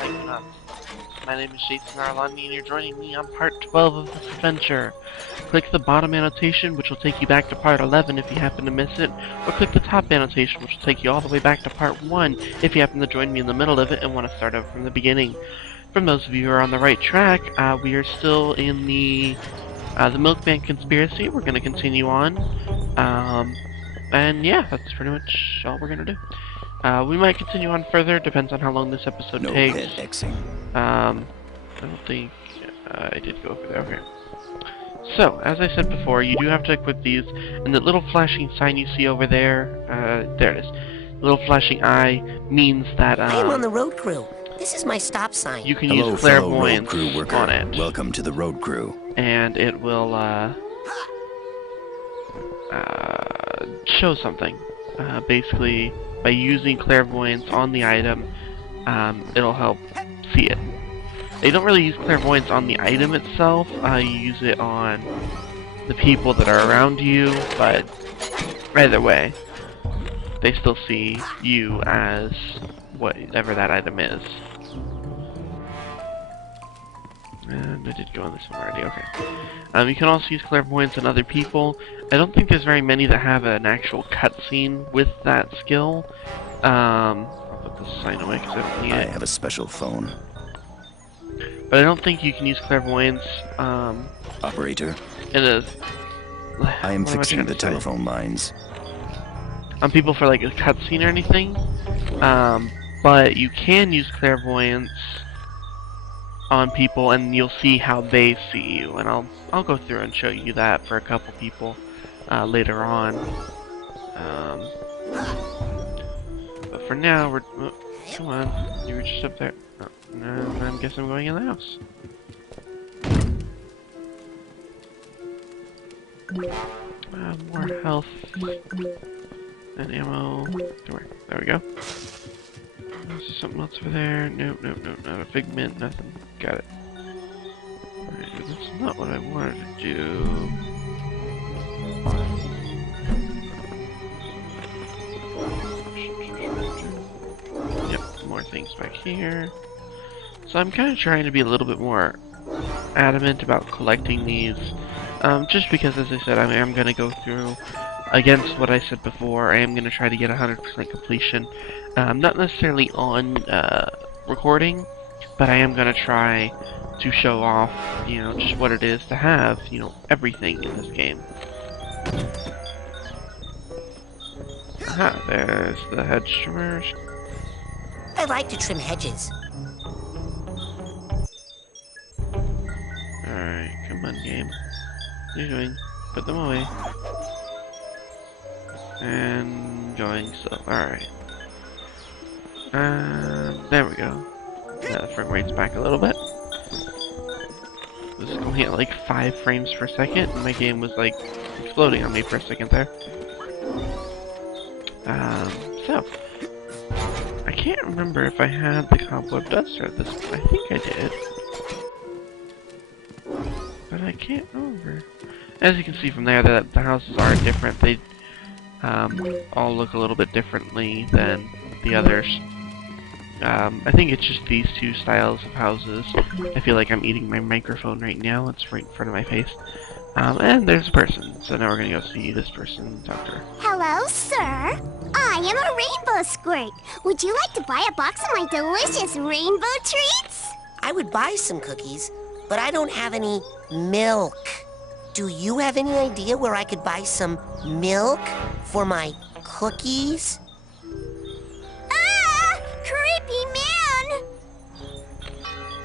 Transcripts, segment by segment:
Psychonauts. My name is Arilani, and you're joining me on part 12 of this adventure. Click the bottom annotation, which will take you back to part 11 if you happen to miss it, or click the top annotation, which will take you all the way back to part 1 if you happen to join me in the middle of it and want to start over from the beginning. From those of you who are on the right track, we are still in the Milkman conspiracy. We're going to continue on. And yeah, that's pretty much all we're going to do. We might continue on further, depends on how long this episode takes. I don't think I did go over there. Okay. So, as I said before, you do have to equip these, and the little flashing sign you see over there, there it is. The little flashing eye means that, I am on the road crew. This is my stop sign. You can use clairvoyance road crew worker. on it. Welcome to the road crew. And it will, show something. Basically, by using clairvoyance on the item, it'll help see it. They don't really use clairvoyance on the item itself, you use it on the people that are around you, but either way, they still see you as whatever that item is. And I did go on this one already, okay. You can also use clairvoyance on other people. I don't think there's very many that have an actual cutscene with that skill. I'll put this sign away because I don't need it. I have a special phone. But I don't think you can use clairvoyance, Operator. I am fixing the telephone lines. On people for like a cutscene or anything. But you can use clairvoyance on people, and you'll see how they see you. And I'll go through and show you that for a couple people later on. But for now, we're come on, you were just up there. Oh, no, I guess I'm going in the house. More health and ammo. There we go. Is something else over there? Nope, not a figment, nothing. Got it. Alright, that's not what I wanted to do. Yep, more things back here. So I'm kind of trying to be a little bit more adamant about collecting these. Just because, as I said, I am going to go through against what I said before. I am going to try to get 100% completion. Not necessarily on recording, but I am going to try to show off, just what it is to have, everything in this game. Aha, there's the hedge trimmers. I like to trim hedges. Alright, come on, game. What are you doing? Put them away. And going slow. Alright. There we go. Yeah, the frame rate's back a little bit. This is going at like 5 frames per second, and my game was like exploding on me for a second there. So I can't remember if I had the cobweb duster at this point. I think I did, but I can't remember. As you can see from there, that the houses are different. They all look a little bit differently than the others. I think it's just these two styles of houses. I feel like I'm eating my microphone right now. It's right in front of my face. And there's a person. So now we're gonna go see this person and talk to her. Hello, sir. I am a rainbow squirt. Would you like to buy a box of my delicious rainbow treats? I would buy some cookies, but I don't have any milk. Do you have any idea where I could buy some milk for my cookies? Ah! Creepy man!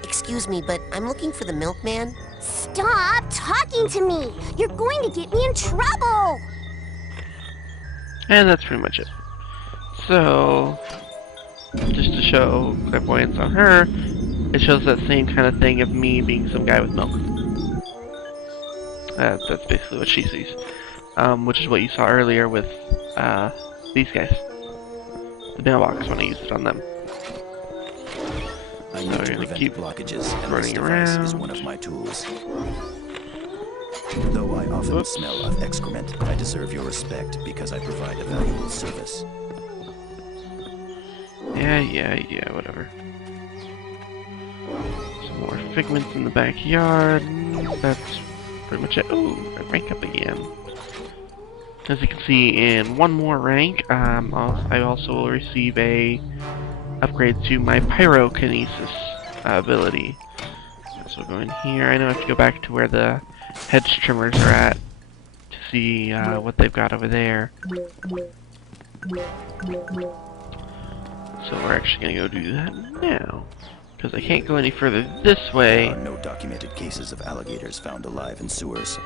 Excuse me, but I'm looking for the milkman. Stop talking to me! You're going to get me in trouble! And that's pretty much it. So, just to show clairvoyance on her, it shows that same kind of thing of me being some guy with milk. That's basically what she sees. Which is what you saw earlier with these guys. The mailbox when I used it on them. I need to prevent blockages, and this device is one of my tools. Though I often smell of excrement, I deserve your respect because I provide a valuable service. Yeah, whatever. figments in the backyard. That's pretty much it. Oh, I rank up again. As you can see, in one more rank, I also will receive a upgrade to my pyrokinesis ability. So we'll go in here. I know I have to go back to where the hedge trimmers are at to see what they've got over there. So we're actually going to go do that now. Because I can't go any further this way. There are no documented cases of alligators found alive in sewers.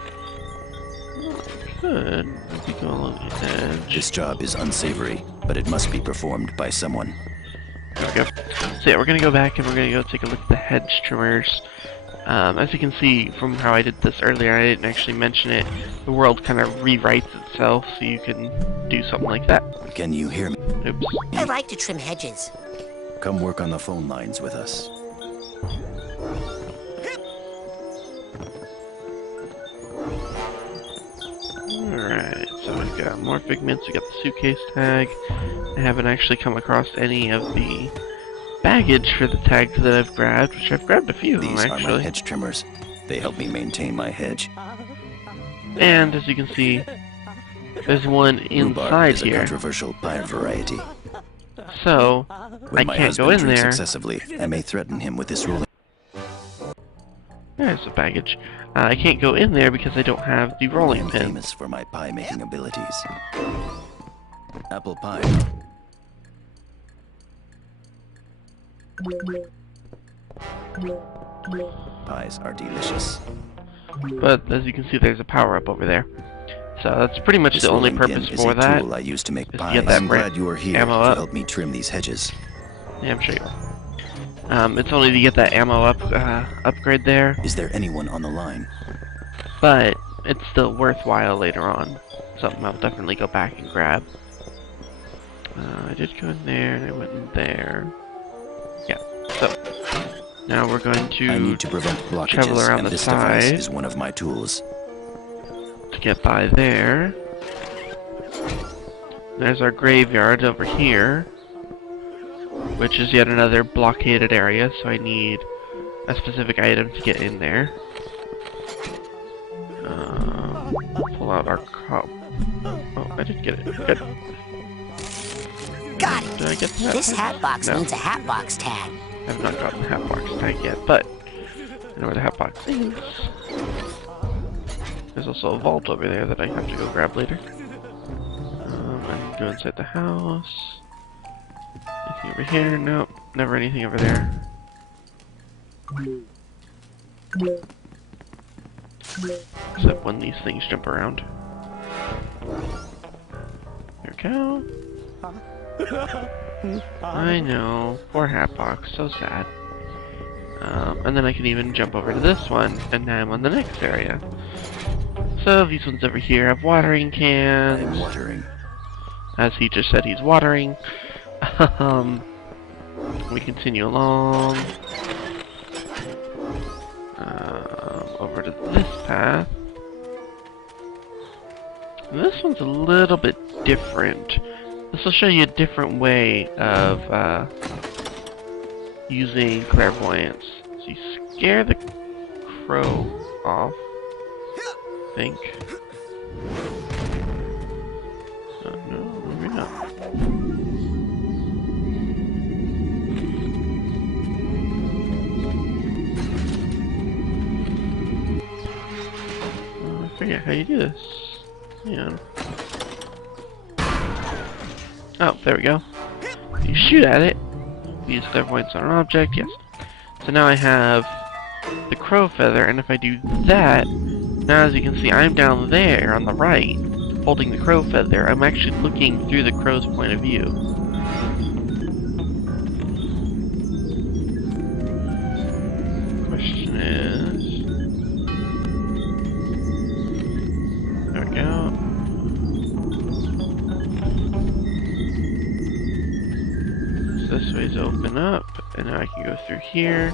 Could maybe go along the edge. This job is unsavory, but it must be performed by someone. There we go. So yeah, we're gonna go back and we're gonna go take a look at the hedge trimmers. As you can see from how I did this earlier, I didn't actually mention it. The world kind of rewrites itself, so you can do something like that. Can you hear me? Oops. I like to trim hedges. Come work on the phone lines with us. Alright, so we've got more figments, we got the suitcase tag. I haven't actually come across any of the baggage for the tags that I've grabbed, which I've grabbed a few of them These actually. are my hedge trimmers. They help me maintain my hedge. And as you can see, there's one Rhubarb inside is a here. controversial pine variety. So, When I my can't go husband in drinks there. excessively, I may threaten him with this ruling. There's the baggage. I can't go in there because I don't have the I rolling am pin. famous for my pie-making abilities. Apple pie. Pies are delicious. But as you can see, there's a power-up over there. So that's pretty much This the only rolling pin purpose is for a that. tool I use to make is to pies. get that I'm glad you are here to ammo up. help me trim these hedges. Yeah, I'm sure you are. It's only to get that ammo upgrade there, Is there anyone on the line? but it's still worthwhile later on. Something I'll definitely go back and grab. I did go in there, and I went in there. Yeah, so now we're going I need to prevent travel blockages, around and the this device side is one of my tools. to get by there. There's our graveyard over here, which is yet another blockaded area, so I need a specific item to get in there. Pull out our cup. Oh, I did get it. Good. Got it. Did I get that? This hat box No. needs a hat box tag. I have not gotten the hat box tag yet, but I know where the hat box is. There's also a vault over there that I have to go grab later. And go inside the house. Anything over here? Nope. Never anything over there. Except when these things jump around. There we go. I know. Poor Hatbox. So sad. And then I can even jump over to this one, and now I'm on the next area. So these ones over here have watering cans. I'm watering. As he just said, he's watering. We continue along. Over to this path. This one's a little bit different. This will show you a different way of using clairvoyance. So you scare the crow off, I think. Oh no, maybe not. I forget how you do this. Yeah. Oh, there we go. You shoot at it. Use clairvoyance on an object, yes. So now I have the crow feather, and if I do that, now as you can see, I'm down there on the right, holding the crow feather. I'm actually looking through the crow's point of view. Question is... There we go. This way's open up, and now I can go through here,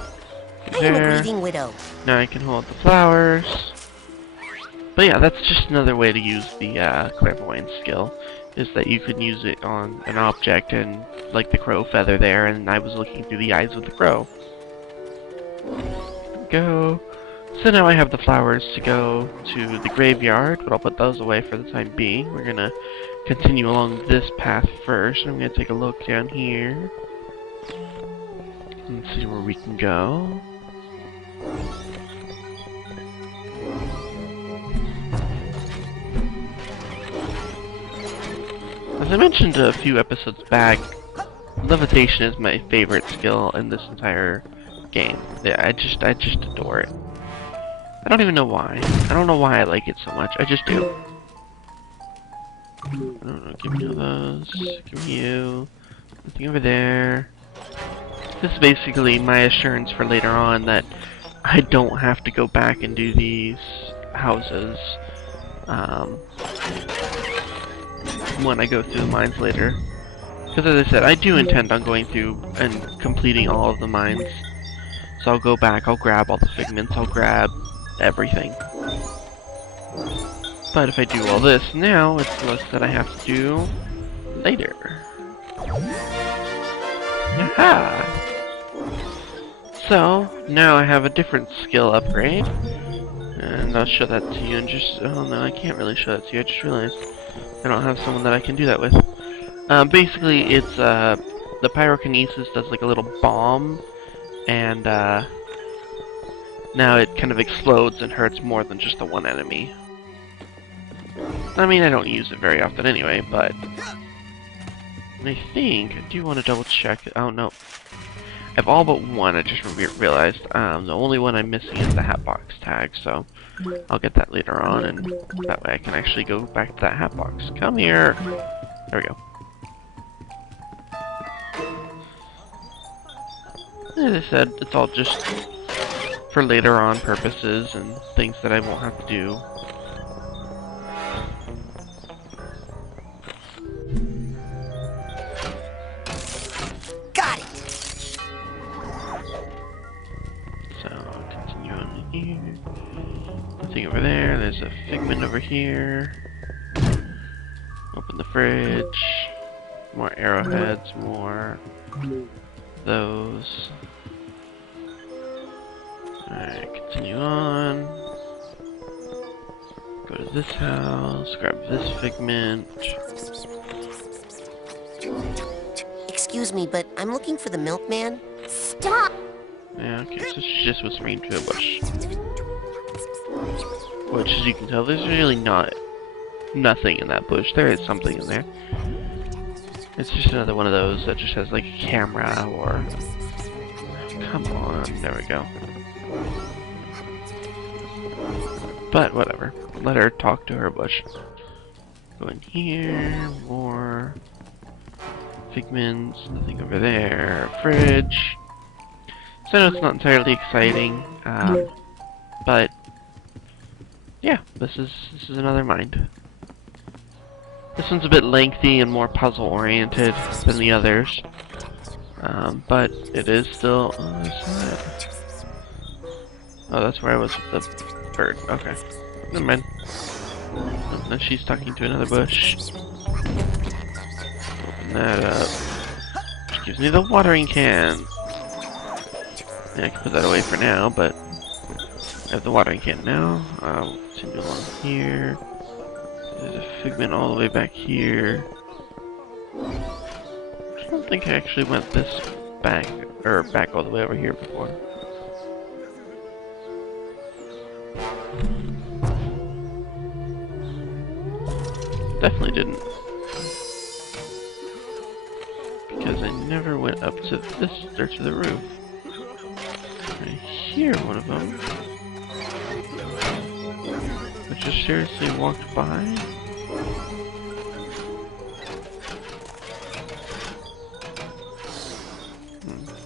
I am a there. grieving widow. Now I can hold the flowers. But yeah, that's just another way to use the clairvoyance skill, is that you can use it on an object, and like the crow feather there, and I was looking through the eyes of the crow. go. So now I have the flowers to go to the graveyard, but I'll put those away for the time being. We're gonna continue along this path first. I'm gonna take a look down here and see where we can go. As I mentioned a few episodes back, levitation is my favorite skill in this entire game. Yeah, I just adore it. I don't even know why. I don't know why I like it so much. I just do. I don't know. Give me all those. Give me you. Nothing over there. This is basically my assurance for later on that I don't have to go back and do these houses when I go through the mines later. Because as I said, I do intend on going through and completing all of the mines. So I'll go back, I'll grab all the figments, I'll grab everything. But if I do all this now, it's less that I have to do later. Aha! So, now I have a different skill upgrade. And I'll show that to you in just... Oh no, I can't really show that to you, I just realized I don't have someone that I can do that with. Basically, it's, the pyrokinesis does like a little bomb, and, now it kind of explodes and hurts more than just the one enemy. I mean, I don't use it very often anyway, but... I think, I do want to double check. Oh no. I have all but one, I just realized. The only one I'm missing is the Hatbox tag, so I'll get that later on, and that way I can actually go back to that Hatbox. Come here! There we go. As I said, it's all just for later on purposes and things that I won't have to do. Got it. So, continue on here. Nothing over there. There's a figment over here. Open the fridge. More arrowheads, more those. Alright, continue on. Go to this house, grab this figment. Excuse me, but I'm looking for the milkman. Stop! Yeah, okay, so she just whispered to a bush. Which, as you can tell, there's really nothing in that bush. There is something in there. It's just another one of those that just has like a camera or... Come on, there we go. But whatever. Let her talk to her bush. Go in here, more figments, nothing over there. Fridge. So I know it's not entirely exciting, but yeah, this is another mine. This one's a bit lengthy and more puzzle oriented than the others, but it is still. Oh, that's where I was with the bird. Okay, never mind. Oh, now she's talking to another bush. Open that up. Which gives me the watering can. Yeah, I can put that away for now, but I have the watering can now. I'll continue along here. There's a figment all the way back here. I don't think I actually went this back, or back all the way over here before. Definitely didn't. Because I never went up to this, or to the roof. I hear one of them. I just seriously walked by.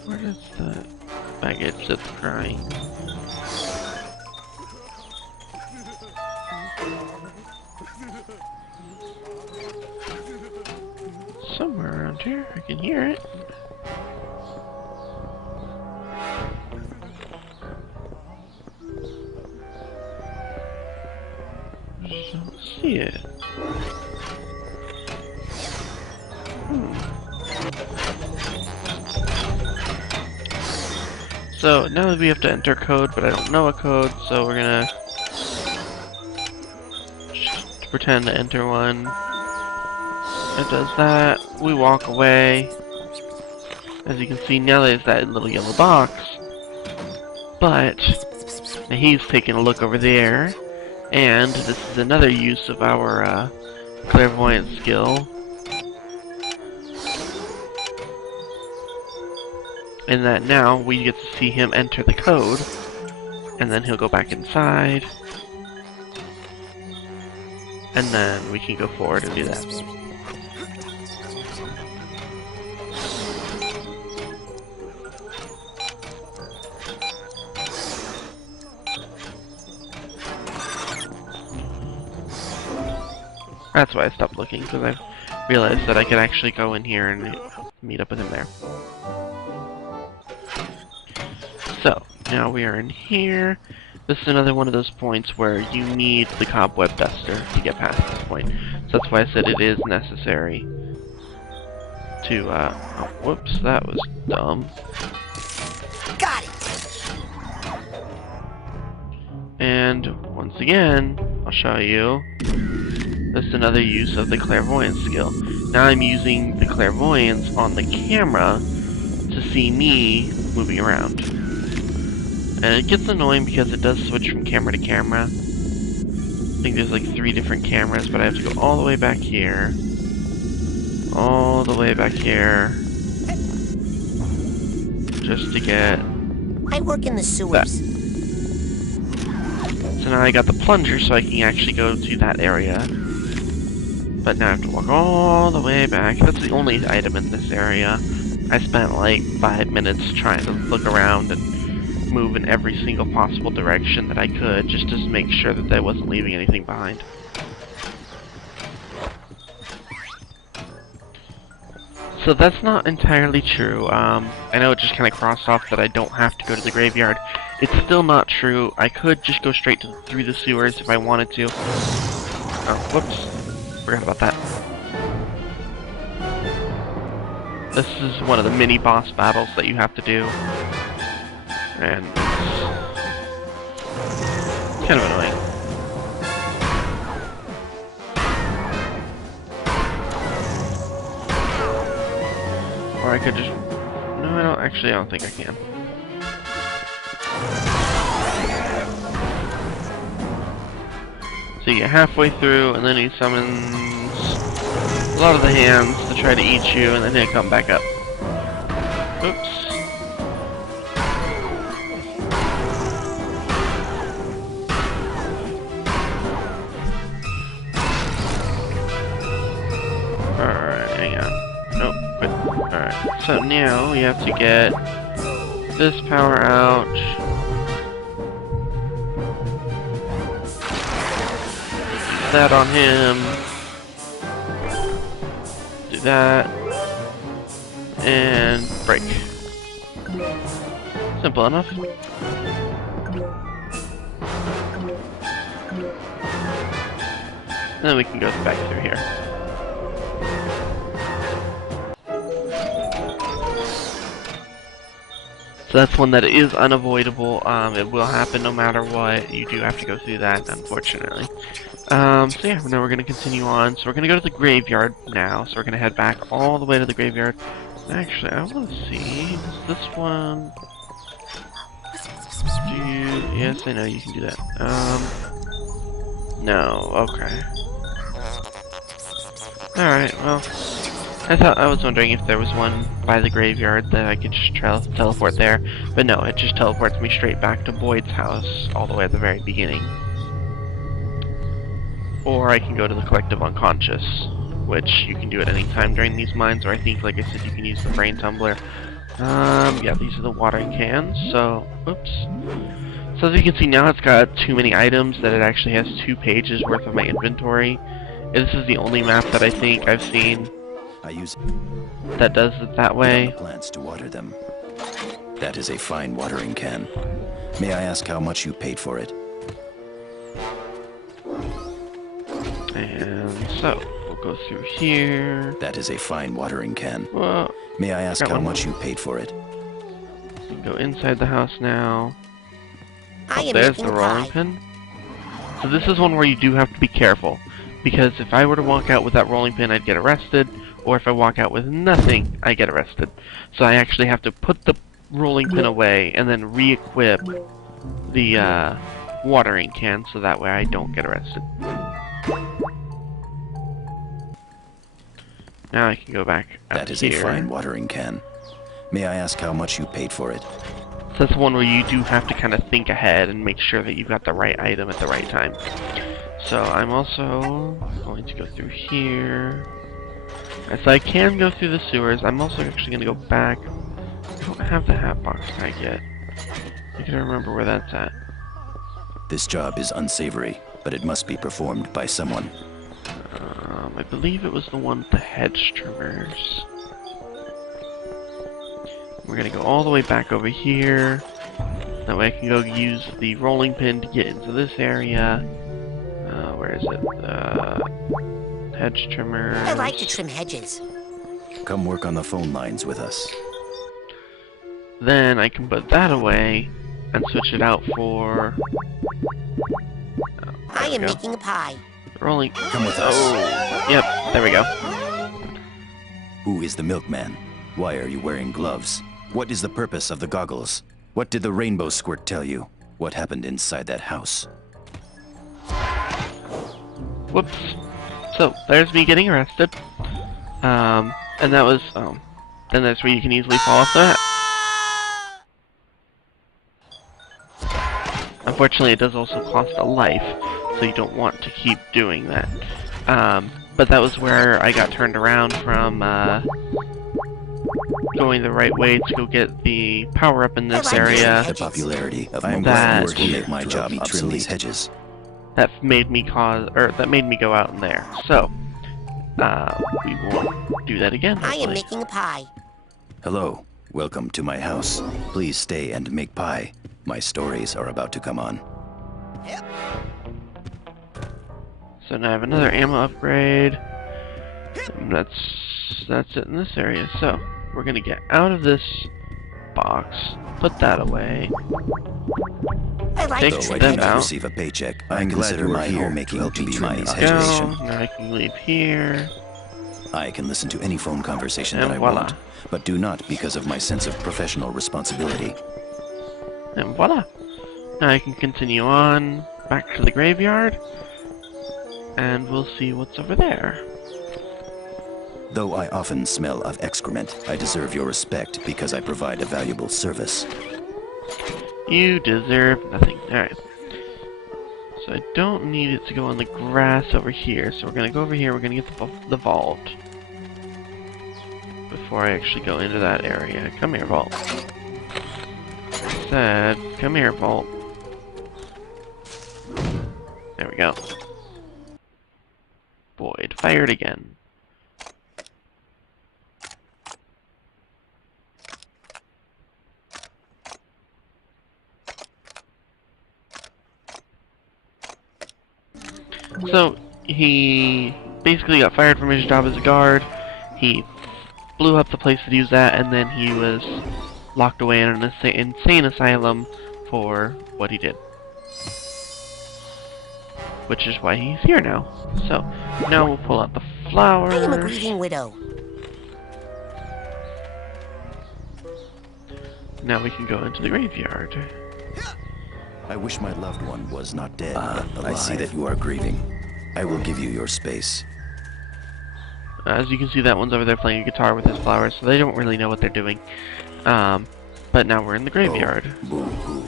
Where does the baggage that's crying? Somewhere around here, I can hear it. Just don't see it. So now that we have to enter code, but I don't know a code, so we're gonna just pretend to enter one. It does that. We walk away. As you can see, now there's that little yellow box. But now he's taking a look over there, and this is another use of our clairvoyant skill. In that now we get to see him enter the code, and then he'll go back inside, and then we can go forward and do that. That's why I stopped looking, because I realized that I could actually go in here and meet up with him there. So, now we are in here. This is another one of those points where you need the cobweb duster to get past this point. So that's why I said it is necessary to, oh, whoops, that was dumb. Got it! And, once again, I'll show you. This is another use of the clairvoyance skill. Now I'm using the clairvoyance on the camera to see me moving around. And it gets annoying because it does switch from camera to camera. I think there's like 3 different cameras, but I have to go all the way back here. All the way back here. Just to get... I work in the sewers. So now I got the plunger so I can actually go to that area. But now I have to walk all the way back. That's the only item in this area. I spent like 5 minutes trying to look around and move in every single possible direction that I could, just to make sure that I wasn't leaving anything behind. So that's not entirely true. I know it just kind of crossed off that I don't have to go to the graveyard. It's still not true. I could just go straight through the sewers if I wanted to. Oh, whoops. Forgot about that. This is one of the mini boss battles that you have to do. And it's kind of annoying. Or I could just... No, I don't. Actually, I don't think I can. So you get halfway through, and then he summons a lot of the hands to try to eat you, and then he'll come back up. Oops. Alright, hang on. Nope, wait. Alright, so now you have to get this power out. That on him. Do that. And break. Simple enough. Then we can go back through here. So that's one that is unavoidable. It will happen no matter what. You do have to go through that, unfortunately. So yeah, now we're going to continue on. So we're going to go to the graveyard now. So we're going to head back all the way to the graveyard. Actually, I want to see. Is this one... Yes, I know you can do that. No, okay. Alright, well... I was wondering if there was one by the graveyard that I could just teleport there. But no, it just teleports me straight back to Boyd's house, all the way at the very beginning. Or I can go to the Collective Unconscious, which you can do at any time during these mines, or I think, like I said, you can use the Brain Tumbler. Yeah, these are the watering cans, so, oops. So as you can see now, it's got too many items that it actually has 2 pages worth of my inventory. And this is the only map that I think I've seen that does it that way. Plants to water them. That is a fine watering can. May I ask how much you paid for it? And so, we'll go through here. That is a fine watering can. Well, may I ask how much you paid for it? We can go inside the house now. I Oh, am there's making the a rolling pie. pin. So this is one where you do have to be careful, because if I were to walk out with that rolling pin, I'd get arrested, or if I walk out with nothing, I get arrested. So I actually have to put the rolling pin away and then re-equip the watering can, so that way I don't get arrested. Now I can go back up That is here. a fine watering can. May I ask how much you paid for it? So that's one where you do have to kind of think ahead and make sure that you've got the right item at the right time. So I'm also going to go through here. So I can go through the sewers. I'm also actually going to go back. I don't have the Hatbox tag yet. I gotta remember where that's at. This job is unsavory, but it must be performed by someone. I believe it was the one with the hedge trimmers. We're gonna go all the way back over here. That way I can go use the rolling pin to get into this area. Where is it? Hedge trimmers. I like to trim hedges. Come work on the phone lines with us. Then I can put that away and switch it out for... I am making a pie. rolling... Come with us. Oh, yep, there we go. Who is the milkman? Why are you wearing gloves? What is the purpose of the goggles? What did the rainbow squirt tell you? What happened inside that house? Whoops. So, there's me getting arrested. And that was, then that's where you can easily fall off the hat. Unfortunately, it does also cost a life, so you don't want to keep doing that. But that was where I got turned around from, going the right way to go get the power-up in this area. The popularity of That- mobile will make my job trim these hedges. That made me go out in there. So, we won't do that again. I am hopefully. making a pie. Hello, welcome to my house. Please stay and make pie. My stories are about to come on. So now I have another ammo upgrade. And that's it in this area. So we're gonna get out of this box, put that away. I like Take to Though I trim do them not out. receive a paycheck, I I'm glad consider you are my here homemaking to help to me be trim my these Go. occupation. Now I can leave here. I can listen to any phone conversation And that I voila. want, but do not because of my sense of professional responsibility. And voila! Now I can continue on back to the graveyard, and we'll see what's over there. Though I often smell of excrement, I deserve your respect because I provide a valuable service. You deserve nothing. Alright. So I don't need it to go on the grass over here, so we're gonna go over here, we're gonna get the vault. Before I actually go into that area. Come here, vault. I said, come here, vault. There we go. Void. Fired again. So, he basically got fired from his job as a guard. He blew up the place that he was at, and then he was locked away in an insane asylum for what he did. Which is why he's here now. So, now we'll pull out the flowers. I am a grieving widow. Now we can go into the graveyard. I wish my loved one was not dead, but I see that you are grieving. I will give you your space. As you can see, that one's over there playing a guitar with his flowers, so they don't really know what they're doing. But now we're in the graveyard. Oh, boo-hoo.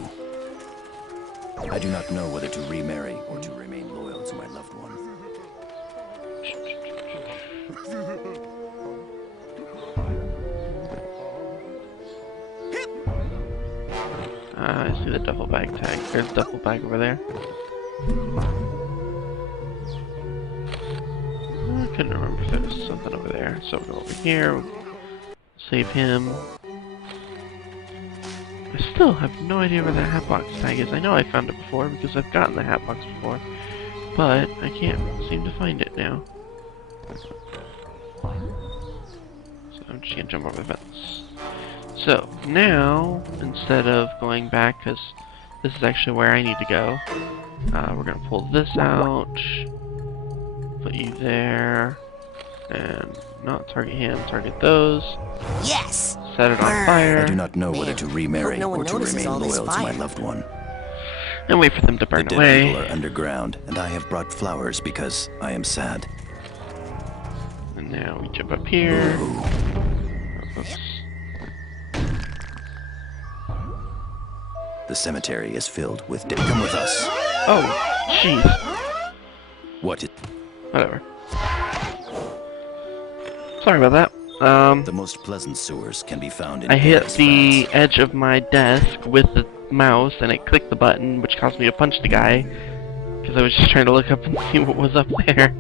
I do not know whether to remarry or to remain loyal to my loved one. I see the duffel bag tag. There's a duffel bag over there. I couldn't remember if there was something over there. So we'll go over here. Save him. I still have no idea where that Hatbox tag is. I know I found it before because I've gotten the Hatbox before. But I can't seem to find it now. So I'm just gonna jump over the fence. So, now, instead of going back, because this is actually where I need to go, we're going to pull this out, put you there, and not target him, target those. Yes! Set it on fire. I do not know whether Man, to remarry hope no one or to notices remain all this loyal to my fire. loved one. And wait for them to The burn dead away. people are underground, and I have brought flowers because I am sad. And now we jump up here. Oops. The cemetery is filled with dead. Come with us. Oh, jeez. What is... Whatever. Sorry about that. The most pleasant sewers can be found in I hit Paris, the France. edge of my desk with the mouse, and it clicked the button, which caused me to punch the guy, because I was just trying to look up and see what was up there.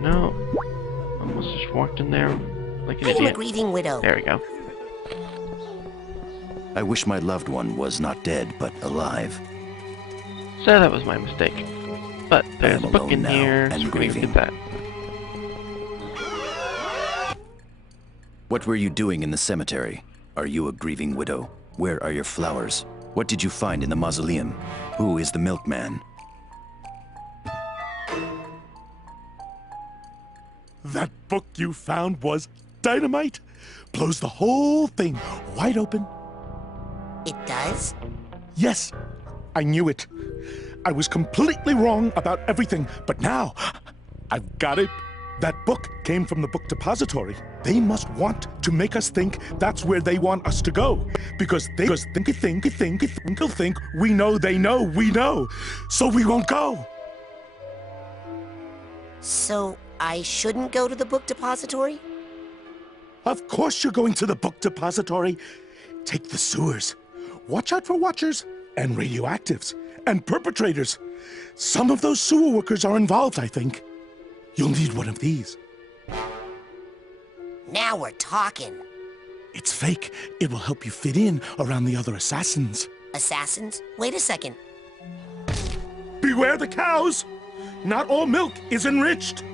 No. Almost just walked in there like an I am a idiot. grieving widow. There we go. I wish my loved one was not dead, but alive. So that was my mistake. But there's a am book alone in now here, and so we're gonna grieving. get that. What were you doing in the cemetery? Are you a grieving widow? Where are your flowers? What did you find in the mausoleum? Who is the milkman? That book you found was dynamite. Blows the whole thing wide open. It does? Yes, I knew it. I was completely wrong about everything, but now I've got it. That book came from the book depository. They must want to make us think that's where they want us to go. Because they think we know they know we know. So we won't go. So I shouldn't go to the book depository? Of course you're going to the book depository. Take the sewers. Watch out for watchers and radioactives and perpetrators. Some of those sewer workers are involved, I think. You'll need one of these. Now we're talking. It's fake. It will help you fit in around the other assassins. Assassins? Wait a second. Beware the cows! Not all milk is enriched.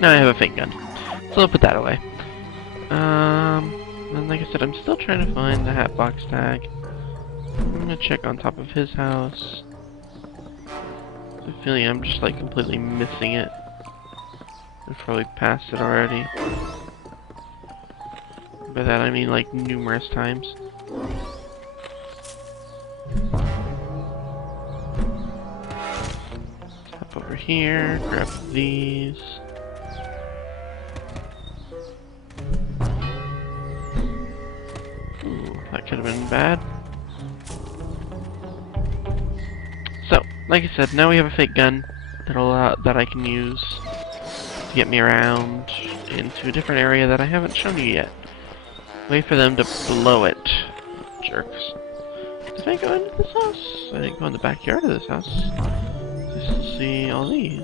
Now I have a fake gun. So I'll put that away. And like I said, I'm still trying to find the Hatbox tag. I'm gonna check on top of his house. I have a feeling I'm just like completely missing it. I've probably passed it already. By that I mean like numerous times. Hop over here, grab these. Ooh, that could have been bad. So, like I said, now we have a fake gun that'll that I can use to get me around into a different area that I haven't shown you yet. Wait for them to blow it, jerks. Did I go into this house? I didn't go in the backyard of this house. Just to see all these.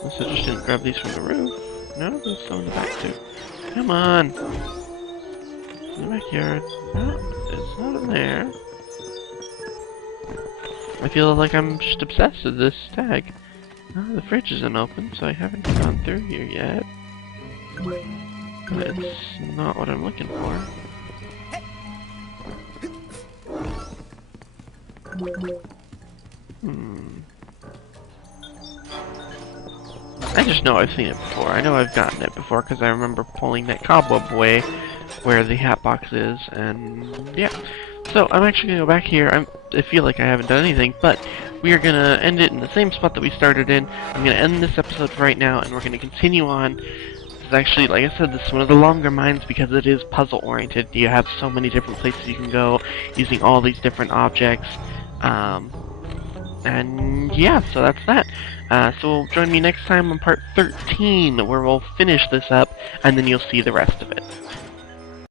Unless I just didn't grab these from the roof. No, there's some in the back too. Come on! In the backyard. No, it's not in there. I feel like I'm just obsessed with this tag. Oh, the fridge isn't open, so I haven't gone through here yet. But it's not what I'm looking for. I just know I've seen it before. I know I've gotten it before because I remember pulling that cobweb away where the hat box is, and yeah. So I'm actually gonna go back here. I feel like I haven't done anything, but we are gonna end it in the same spot that we started in. I'm gonna end this episode right now, and we're gonna continue on. This is actually, like I said, this is one of the longer mines because it is puzzle oriented. You have so many different places you can go using all these different objects. And yeah, so that's that. So join me next time on part 13, where we'll finish this up, and then you'll see the rest of it.